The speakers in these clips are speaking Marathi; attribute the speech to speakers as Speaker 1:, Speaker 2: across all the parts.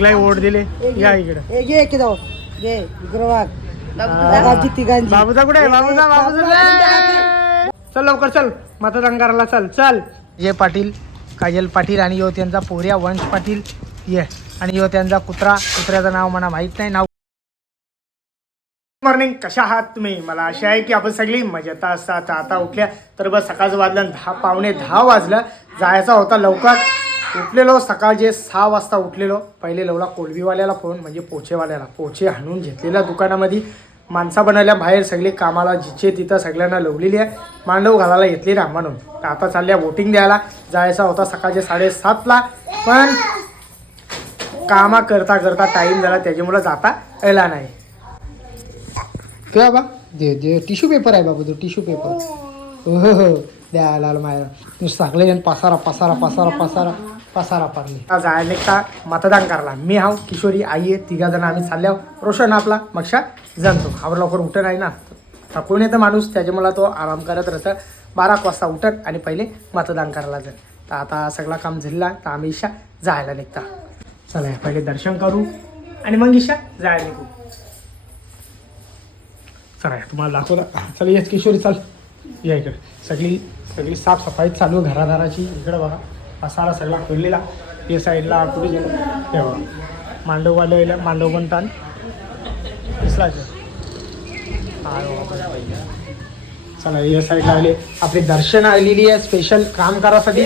Speaker 1: सगळ्या ओढ दिले? या इकडे.
Speaker 2: हे. घे की जाऊ घे गुरुवार. जगाची तिघांची
Speaker 1: बाबूचा कुठे आहे? बाबूचा बाबूचा चल लवकर चल. मतदान करायला चल चल. ये पाटील काजल पाटील आणि यो त्यांचा पोऱ्या वंश पाटील. ये. आणि यो त्यांचा कुत्रा. कुत्र्याचं नाव मला माहीत नाही. नाव मॉर्निंग कशा आहात तुम्ही? मला आशा आहे की आपण सगळी मजेत असतात आता उठल्या. तर बस सकाळचं वाजलं दहा पावणे दहा वाजलं. जायचा होता लवकर. उठलेलो सकाळचे सहा वाजता उठलेलो. पहिले लवला कोलवीवाल्याला फोन म्हणजे पोचेवाल्याला. पोचे हाणून घेतलेल्या दुकानामध्ये. माणसा बनवल्या बाहेर सगळे कामाला जिचे तिथं सगळ्यांना लवलेली आहे. मांडव घालायला घेतली ना म्हणून. आता चालल्या वोटिंग द्यायला. जायचा होता सकाळचे साडेसातला. पण कामा करता करता टाईम झाला त्याच्यामुळं जाता आला नाही. काय बा. दे दे. टिश्यू पेपर आहे बाबा तो टिश्यू पेपर. हो हो हो. द्या लाल माया. नुसतं सांगले पसारा पसारा पसारा पसारा. पसारा पारली जायला निघता मतदान करायला. मी हाव किशोरी आई आहे तिघा जण आम्ही चालल्या रोशन आपला मक्षा जाणतो आवर लवकर उठत आहे ना. थकून येतं माणूस? त्याच्यामुळे तो आराम करत राहतं बारा एक वाजता उठत आणि पहिले मतदान करायला जात तर आता सगळा काम झालेला तर आम्ही ईशा जायला निघता. चला पहिले दर्शन करू आणि मग ईशा जायला निघू. चला या, तुम्हाला दाखवलं. चल येस किशोरी चल. या इकडे. सगळी सगळी साफसफाई चालू आहे घरादाराची. बघा. पसारा सगळा खोललेला या साईडला कुठे तेव्हा हे बघा मांडववाले मांडव बनतान दिसला चला या साईडला आले. आपली दर्शन आलेली आहे स्पेशल काम करासाठी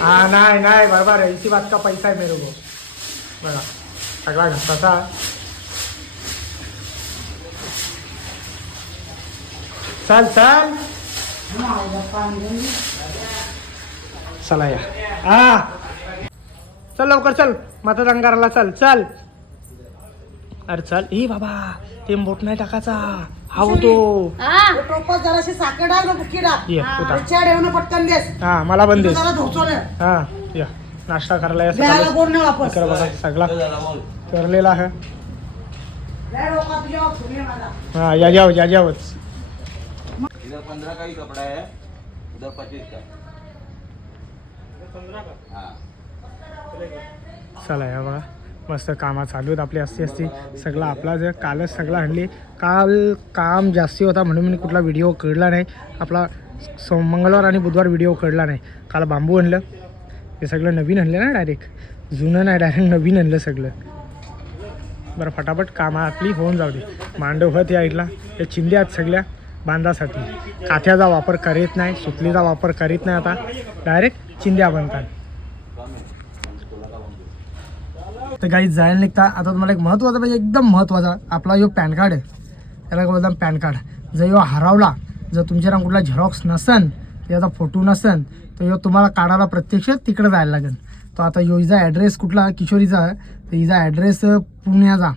Speaker 1: हा नाही नाही बरोबर आहे. इसी बात का पैसा आहे मेरे को? बघा सगळा घसाचा. चल चल. चला या. हा चल लवकर चल. मतदान करायला चल चल. अरे चल. ए बाबा ते बोट नाही टाकायचा. हा होतो.
Speaker 2: टोपात जराशी साखर डाल ना बुक्की डाल
Speaker 1: ये होता
Speaker 2: त्याच्या ठेवणं पटकन देस.
Speaker 1: हा मला पण दे
Speaker 2: जरा धोचवलं
Speaker 1: हा या. नाश्ता करायला या
Speaker 2: द्यायला
Speaker 1: सकाळी.
Speaker 2: गोड नाही वापस.
Speaker 1: इकडे बघा सगळा. करलेला आहे
Speaker 2: लय डोका तुझ्या फुगे माझा.
Speaker 1: हा या जाओ या जाओच
Speaker 3: इधर पंद्रह का ही कपड़ा है उधर पच्चीस का?
Speaker 1: चला या बघा. मस्त कामा चालू आहेत आपली असती असती. सगळं आपला जे कालच सगळं आणली. काल काम जास्ती होता म्हणून मी कुठला व्हिडिओ कळला नाही. आपला सो मंगळवार आणि बुधवार व्हिडिओ कळला नाही. काल बांबू आणलं. हे सगळं नवीन आणलं ना डायरेक्ट जुनं नाही डायरेक्ट नवीन आणलं सगळं. बरं फटाफट कामा आपली होऊन जाऊ दे. मांडव हत या इथला. या चिंध्या आहेत सगळ्या बांधासाठी. काथ्याचा वापर करीत नाही सुतलीचा वापर करीत नाही आता. डायरेक्ट चिंध्या बनतात. तर काही जायला निघता. आता तुम्हाला एक महत्त्वाचा म्हणजे एकदम महत्त्वाचा. आपला जो पॅन कार्ड आहे त्याला काय बोलतात पॅन कार्ड. जर यो हरवला जर तुमच्याकडे कुठला झेरॉक्स नसन त्याचा फोटो नसन तर यो तुम्हाला काढायला प्रत्यक्ष तिकडे जायला लागेल. तर आता यो हिचा ॲड्रेस कुठला किशोरीचा तर हिचा ॲड्रेस पुण्याचा.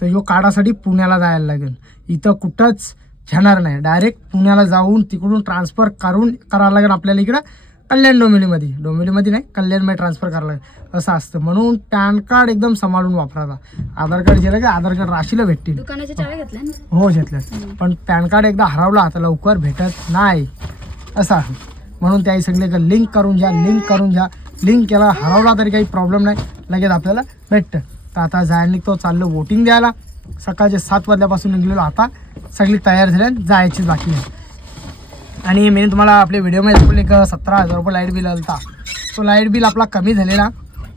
Speaker 1: तर यो काढासाठी पुण्याला जायला लागेल. इथं कुठंच घेणार नाही. डायरेक्ट पुण्याला जाऊन तिकडून ट्रान्सफर करून करायला लागेल आपल्याला इकडं. कल्याण डोंबिवलीमध्ये. डोंबिवलीमध्ये नाही कल्याणमध्ये ट्रान्सफर करायला लागेल. असं असतं. म्हणून पॅन कार्ड एकदम सांभाळून वापरायचा आधार कार्ड गेलं की आधार कार्ड राशीला भेटतील.
Speaker 4: दुकानाच्या चाव्या घेतल्या ना?
Speaker 1: हो घेतलं पण पॅन कार्ड एकदा हरवला तर लवकर भेटत नाही. असं आहे. म्हणून त्याही सगळे लिंक करून घ्या लिंक करून घ्या. लिंक केला हरवला तरी काही प्रॉब्लेम नाही. लगेच आपल्याला भेटतं. तर आता जायला निघतो चाललो वोटिंग द्यायला. सकाळचे सात वाजल्यापासून निघलेलो आता. सगळी तयार झाली आहे, जायचीच बाकी आहे. आणि मी तुम्हाला आपल्या व्हिडिओमध्ये दाखवले एक सतरा हजार रुपये लाइट बिल आलता. तो लाइट बिल आपला कमी झालेला.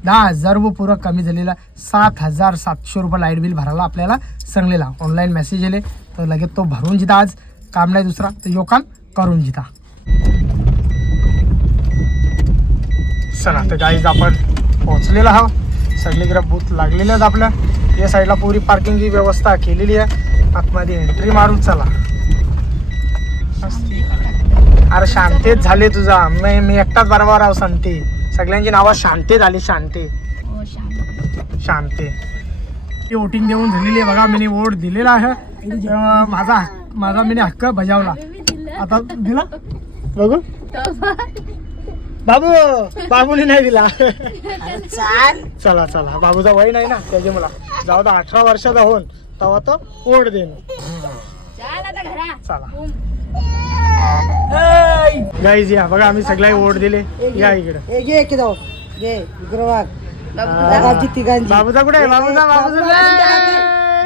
Speaker 1: दहा हजार रुपये पूरक कमी झालेला. सात हजार सातशे रुपये लाइट बिल भरायला आपल्याला सांगलेला. ऑनलाईन मेसेज आले तर लगेच तो भरून जिता आज. काम नाही दुसरा तर यो काम करून जिता. चला तर गाईज आपण पोहोचलेलो आहोत. सगळीकडे बूथ लागलेले आहेत आपल्या. या साईडला पुरी पार्किंगची व्यवस्था केलेली आहे. आतमध्ये एंट्री मारून चला. अरे शांतेत झाले तुझा. मी मी एकटाच बरोबर आहो शांती. सगळ्यांची नावं शांते झाली शांते.
Speaker 4: हो शांत.
Speaker 1: शांते. ती वोटिंग देऊन झालेली आहे बघा मी वोट दिलेला आहे. अं, माझा माझा मी हक्क बजावला. आता दिला? बघू. बाबू बाबूने नाही दिला.
Speaker 2: चाल.
Speaker 1: चला बाबूचा वय नाही ना त्याचे मला. जाऊ दे अठरा वर्षाचा होऊन तेव्हा तो वोट देईन.
Speaker 4: चला
Speaker 1: गाईज या बघा आम्ही सगळ्या वोट दिले. या इकडे.
Speaker 2: घे की जाऊ घे तिघांची.
Speaker 1: बाबूचा कुठे आहे? बाबूचा बाबूचा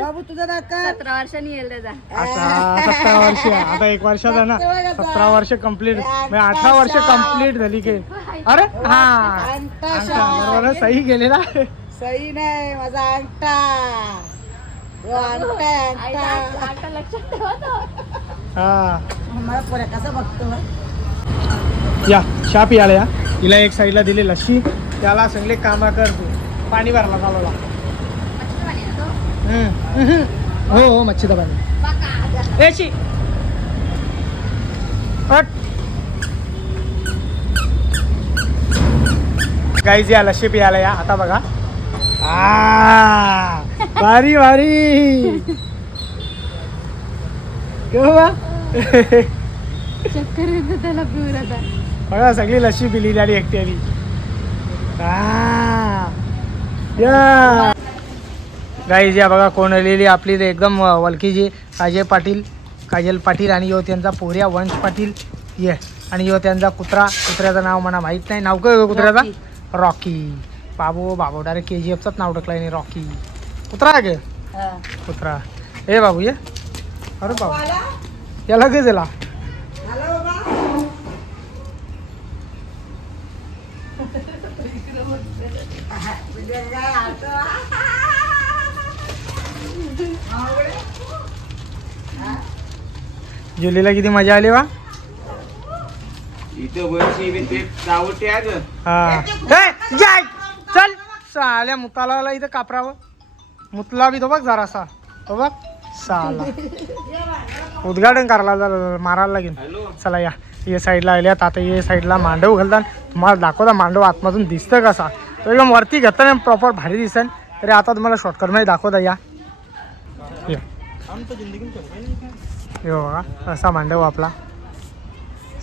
Speaker 2: बाबू तुझा दाखल
Speaker 4: सतरा वर्षांनी येईल
Speaker 1: आता सतरा वर्ष आता एक वर्षाचा ना. सतरा वर्ष कंप्लीट म्हणजे अठरा वर्ष कंप्लीट झाली की. अरे हा.
Speaker 2: अंगठा
Speaker 1: अंगठा, बरोबर आहे, सही गेलेला
Speaker 2: सही नाही माझा अंगठा हो, अंगठा आहे,
Speaker 4: आईला
Speaker 2: अंगठा
Speaker 4: आता लक्षात ठेवा तो.
Speaker 1: हा.
Speaker 2: मला पोऱ्या कसा बघतो बा?
Speaker 1: या चहा पियाला या. तिला एक साईडला दिली लस्सी. त्याला सगळे कामा कर तू. पाणी भरला चालवला. हो हो मच्छीचं पाणी. हट. गाईज या लस्सी पियाला या. आता बघा. आ भारी भारी. केव्हा
Speaker 4: चक्कर येतं त्याला पिऊन आता.
Speaker 1: बघा सगळी लस्सी पिली आणि एकटी आली आ, या. गाईज या बघा कोण आलेली आपली एकदम वलकीची अजय पाटील काजल पाटील आणि यो त्यांचा पोऱ्या वंश पाटील. ये. आणि यो त्यांचा कुत्रा कुत्र्याचं नाव मला माहीत नाही. नाव काय कुत्र्याचा? रॉकी. बाबू बाबू डायरेक्ट के जी एफचाच नाव टाकलं नाही रॉकी. कुत्रा आहे
Speaker 2: हा.
Speaker 1: कुत्रा. ए बाबू ये. अरे बाबू. याला
Speaker 2: आता? आवडे?
Speaker 1: जुलीला किती मजा आली वा
Speaker 3: ग.
Speaker 1: हा. जाय. चल. साल्या मुताला इथं कापरावं. मुतला बी तो बघ जरासा. तो बघ. साला. उद्घाटन करायला जरा मारायला लागेल. चला या. ये साईडला आल्यात आता ये साईडला मांडव घालतात तुम्हाला दाखवता मांडव आतमधून दिसतं कसा. तो एकदम वरती घेताना प्रॉपर भारी दिसन तरी आता तुम्हाला शॉर्टकटमध्ये दाखवता या. या. हे बघा असा मांडव आपला.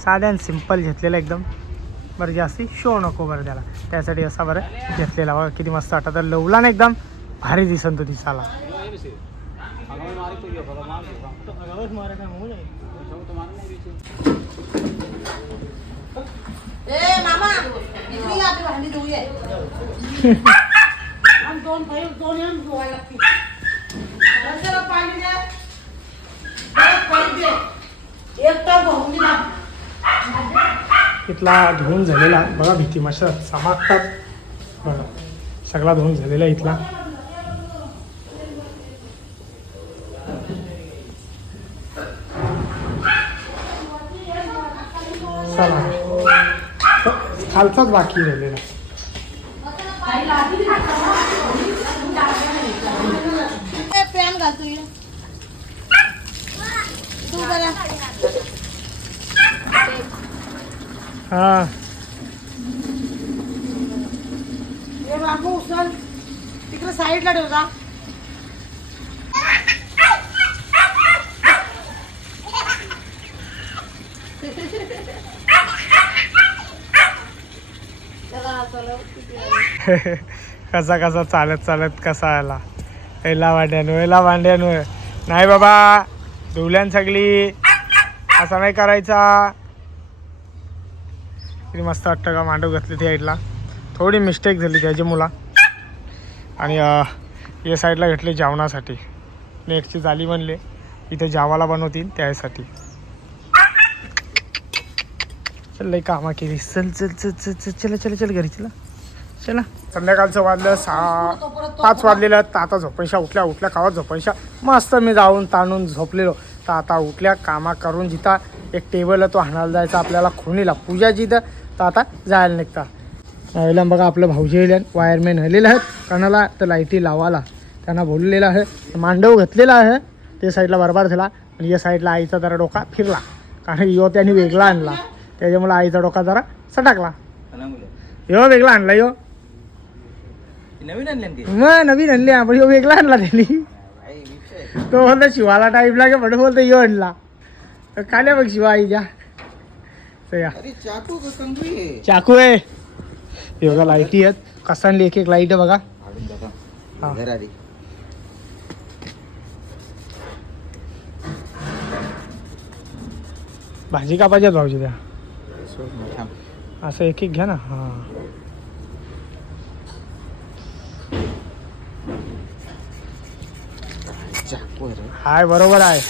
Speaker 1: साध्या आणि सिंपल घेतलेला एकदम. बरं जास्ती शो नको बरं त्याला. त्यासाठी असा बरं घेतलेला बघा किती मस्त वाटत. लवला ना एकदम भारी दिसन तो दिसाला
Speaker 2: इथली
Speaker 1: धुवून झालेला बघा भीती मस्त चमकतात बघा सगळा धुवून झालेला इथला चला. खालचाच बाकी राहिलेला. हा.
Speaker 2: बाबू उचल. तिकडे साईडला ठेव जा
Speaker 1: कसा कसा चालत चालत कसा आला? एला वांड्यानो एला वांड्यानो नाही बाबा धुल्यान सगळी. असा नाही करायचा. किती मस्त वाटतं का मांडव घातली ती साईडला थोडी मिस्टेक झाली त्याची मुला. आणि या साईडला घेतली जेवणासाठी. नेक्स्टची जाली बनले इथे जेवायला बनवतील त्यासाठी. चल लई कामा केली. चल चल चल चल चल चला चला चल घरी चला. चला. संध्याकाळचं वाजलं सहा पाच वाजलेलं तर आता झोपायशा उठल्या उठल्या कावा झोपायशा मस्त मी जाऊन ताणून झोपलेलो. तर आता उठल्या कामा करून जिथं एक टेबल तो हाणायला जायचा आपल्याला खुणीला पूजा जिथं तर आता जायला निघता. यावेळेला बघा आपलं भाऊजी येईल वायरमॅन हलेलं आहेत. कणाला तर लाईटी लावाला त्यांना बोललेलं आहे. मांडव घेतलेला आहे. ते साईडला बरबाद झाला. आणि या साईडला आईचा जरा डोका फिरला. कारण यो त्याने वेगळा आणला. त्याच्यामुळे आईचा डोका जरा सटाकला. यो वेगळा आणला यो.
Speaker 3: नवीन आणली
Speaker 1: मग नवीन आणली आपण यो वेगळा आणला त्यांनी. तो बोलतो शिवाला टाईप लागे म्हणून बोलतो यो आणला. तर काल्या बघ शिवा आईच्या.
Speaker 3: चाकू आहे?
Speaker 1: हे बघा लाईटी आहेत कसांली एक एक लाइट आहे बघा. भाजी कापायच्यात भाऊजी त्या.
Speaker 3: थांब.
Speaker 1: असं एक एक घ्या ना. हां. हाय बरोबर आहे.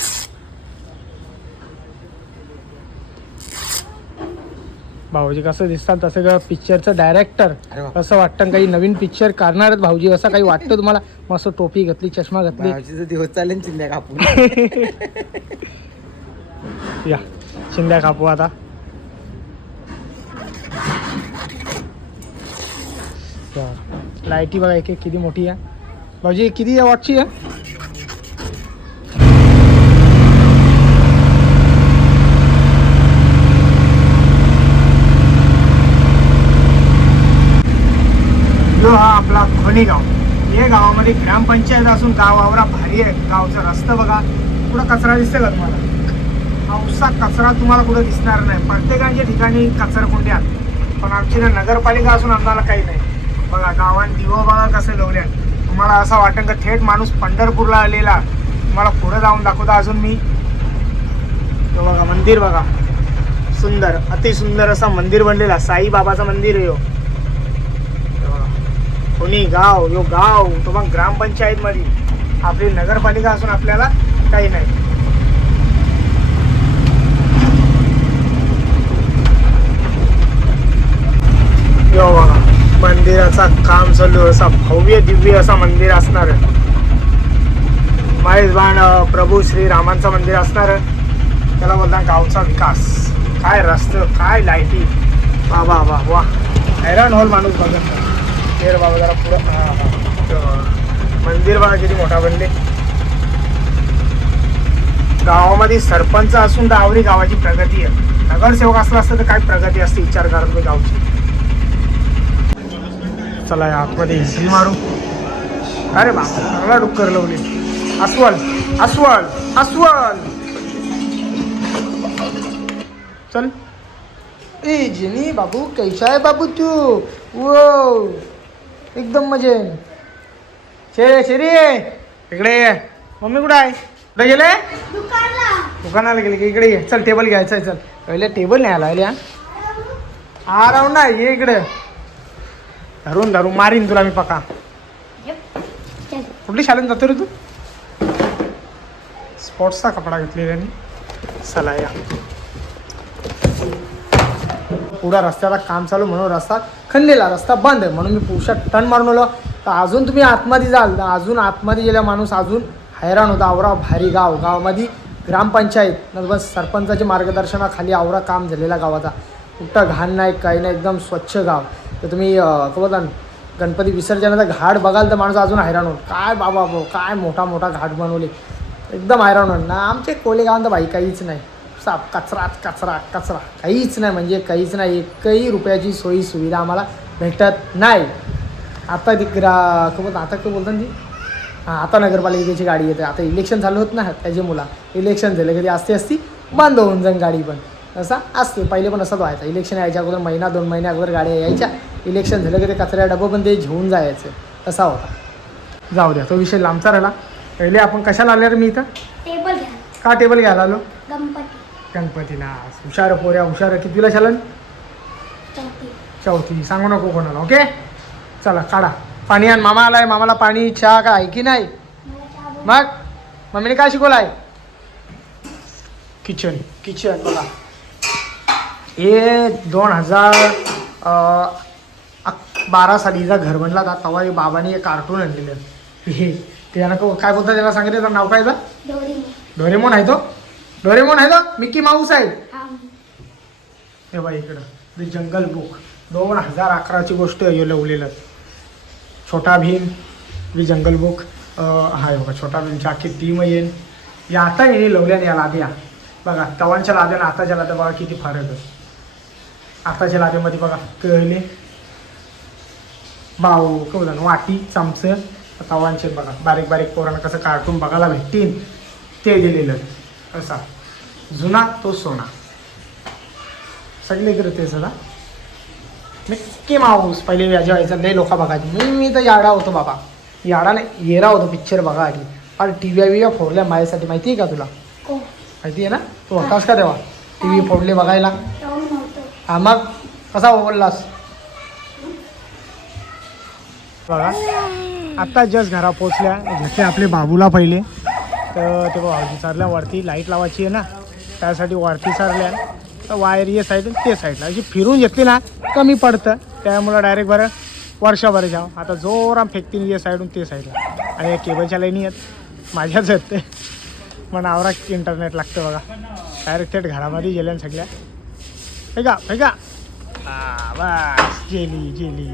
Speaker 1: भाऊजी कसं दिसतात तसं का पिक्चरचं डायरेक्टर. असं वाटतं काही नवीन पिक्चर करणार आहेत भाऊजी असं काही वाटतं तुम्हाला? मस्त टोपी घातली चष्मा घातली.
Speaker 3: दिवस चालेल चिंध्या कापून.
Speaker 1: या शिंद्या कापू आता. लाईटी बघा एक एक किती मोठी आहे भाऊजी किती वॉटची आहे जो हा? आपला खोनी गाव. हे गावामध्ये ग्रामपंचायत असून गाव आवरा भारी आहे. गावचा रस्ता बघा. कुठं कचरा दिसते का तुम्हाला? पावसा कचरा तुम्हाला कुठं दिसणार नाही. प्रत्येकाच्या ठिकाणी कचरकुंड्यात पण आमची ना नगरपालिका असून आम्हाला काही नाही. बघा गावात दिवो बघा कसे लावले तुम्हाला असं वाटेल का थेट माणूस पंढरपूरला आलेला? तुम्हाला पुढे जाऊन दाखवता अजून मी. तो बघा मंदिर बघा. सुंदर अतिसुंदर असं मंदिर बनलेला. साईबाबाचं मंदिर आहे हो. कोणी गाव यो गाव तो मग ग्रामपंचायतमध्ये. आपली नगरपालिका असून आपल्याला काही नाही यो बघा मंदिराचा काम चालू असा भव्य दिव्य असा मंदिर असणार महेश बाण प्रभू श्री रामांचं मंदिर असणार त्याला बोलता गावचा विकास. काय रस्त काय लाईटी. वा वा वा वा. हैराण हॉल माणूस बघत तेर बाबा जरा पुढं मंदिर बघा किती मोठा बनले. गावामध्ये सरपंच असून तर आवरी गावाची प्रगती आहे. नगरसेवक असला असतं तर काय प्रगती असते? विचार करत गावची. चला या आतमध्ये हिस्ट्री मारू. अरे बा चांगला डुक्कर लावली. अस्वल अस्वल अस्वल. चल. ए जिनी बाबू कैसा आहे बाबू तू? वो एकदम मजे. शे शेरी इकडे ये. मम्मी कुठं आहे? कुठे गेले? दुकानाला. गेले की इकडे ये. चल टेबल घ्यायचं आहे चल. पहिले टेबल नाही आला आल्या हा राहून ना ये इकडे. धरून धरून. मारीन तुला मी पका. कुठली शाळेत जातो रे तू? स्पोर्ट्सचा कपडा घेतलेला चला या. पुढा रस्त्याला काम चालू म्हणून रस्ता खणलेला. रस्ता बंद आहे. म्हणून मी पुरुषात टन मारून आलो. तर अजून तुम्ही आतमध्ये जाल. तर अजून आतमध्ये गेल्या माणूस अजून हैराण होता. आवरा भारी गाव. गावामध्ये ग्रामपंचायत नंतर सरपंचाच्या मार्गदर्शनाखाली आवरा काम झालेला गावाचा. कुठं घाण नाही काही नाही. एकदम स्वच्छ गाव. तर तुम्ही अं, बोलता गणपती विसर्जनाचा घाट बघाल तर माणूस अजून हैराण होईल. काय बाबा भाऊ काय मोठा मोठा घाट बनवले. एकदम हैराण होईल. ना आमचे कोलेगावात बाई काहीच नाही. साप कचरा कचरा कचरा. काहीच नाही म्हणजे काहीच नाही. एकही रुपयाची सोयी सुविधा आम्हाला भेटत नाही. आता ती ग्रा बोलतात आता काय बोलतात ना ती हां आता नगरपालिकेची गाडी येते. आता इलेक्शन झालं होत ना त्याची मुला इलेक्शन झालं कधी असते असती बंद होऊन जाईन गाडी पण. असं असते. पहिले पण असंच व्हायचं. इलेक्शन यायच्या अगोदर महिना दोन महिन्या अगोदर गाड्या यायच्या. इलेक्शन झालं की ते कचऱ्या डबं पण ते घेऊन जायचं. तसा होता. जाऊ द्या तो विषय लांबचा राहिला. पहिले आपण कशाला आले रे मी इथं?
Speaker 4: टेबल
Speaker 1: का टेबल घ्यायला आलो?
Speaker 4: गणपती.
Speaker 1: गणपतीला. हुशार पोऱ्या हुशार. कितीला चालन?
Speaker 4: चौथी.
Speaker 1: सांगू नको कोणाला ओके? चला काढा. पाणी आण. मामा आलाय. मामाला पाणी चहा काय आहे की नाही. मग? मम्मीने काय शिकवलं आहे किचन किचन बघा. हे दोन हजार बारा सालीचा घर बनला होता. तेव्हा बाबाने एक कार्टून आणलेलं. हे ते यानं क- काय बोलतात त्याला? सांगितलं त्याचं नाव काय आहे डोरेमोन. आहे तो? डोरेमोन आहे तो? मिकी माऊस आहे.
Speaker 4: हा.
Speaker 1: बघा इकडं. द जंगल बुक दोन हजार अकराची गोष्ट आहे लवलेलं. छोटा भीम दी जंगल बुक हाय बघा छोटा भीमची अख्खी टीम येईन या आता येणे लवल्याने या लाद्या. बघा तवांच्या लाद्या आणि आताच्या लाद्या बघा किती फरक आहे. आताच्या लाद्यामध्ये बघा कळले. बाऊ कवलं वाटी चमचं. तवांचे बघा बारीक बारीक पोरांना कसं कार्टून बघायला भेटतील ते दिलेलं. असा. जुना तो सोना. सगळीकडे तेच होता मिक्की माऊस पहिले व्याजा व्हायचं लय लोक बघायचे. मी मी तर याडा होतो बाबा. याडा नाही येरा होतो पिक्चर बघा आधी अरे टी व्ही विव्या फोडल्या माझ्यासाठी माहिती आहे का तुला?
Speaker 4: को
Speaker 1: माहिती आहे ना? तू होतास का तेव्हा? टी व्ही फोडले बघायला? हा मग कसा बोललास? बघा आत्ता जस्ट घरा पोचल्या घेतले आपले बाबूला पहिले तर ते बघा विचारल्या वरती लाइट लावायची आहे ना त्यासाठी वरती सरल्या तर वायर ये साईड ते साईडला अशी फिरून घेतली ना कमी पडतं. त्यामुळं डायरेक्ट बरं वर्षभर जाव. आता जोराम फेकतील ये साईडून ते साईडला आणि या केबलच्या लाईनी आहेत माझ्याच आहेत ते मग आवरा इंटरनेट लागतं बघा. डायरेक्ट थेट घरामध्ये गेल्या सगळ्या. फेका फेका हा बस जेली जेली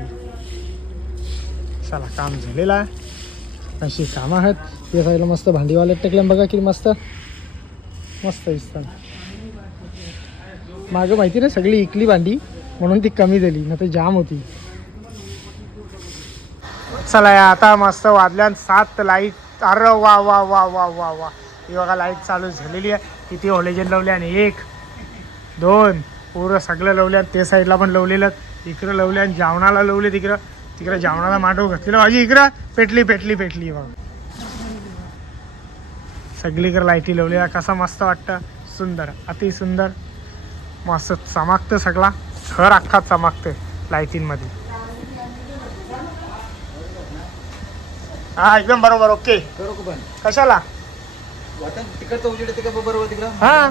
Speaker 1: चला काम झालेलं आहे. अशी कामं आहेत. या साईडला मस्त. भांडीवाले टेकल्या बघा किती मस्त. मस्त दिसतात. मागं माहिती ना सगळी इकली भांडी. म्हणून ती कमी झाली. ना तर जाम होती. चला या आता मस्त वाजल्यान सात लाइट अरे वा वा वा वा वा वा. ही बघा लाइट चालू झालेली आहे. किती होलेजन लावले आणि एक दोन पूर्ण सगळं लावले आणि ते साईडला पण लावलेलं. इकडं लावले आणि जेवणाला लावले तिकडं. तिकडं जेवणाला मांडव घातलेलं. माझी इकडं. पेटली पेटली पेटली बघ. सगळीकडे लाईटी लावल्या कसा मस्त वाटतं. सुंदर. अति सुंदर. मस्त चमकतं सगळा. घर अख्खा चमकते लाईटींमध्ये. हा एकदम बरोबर. ओके. कशाला?
Speaker 3: तिकडचं उजेड ते का? बरोबर तिकडं?
Speaker 1: हा.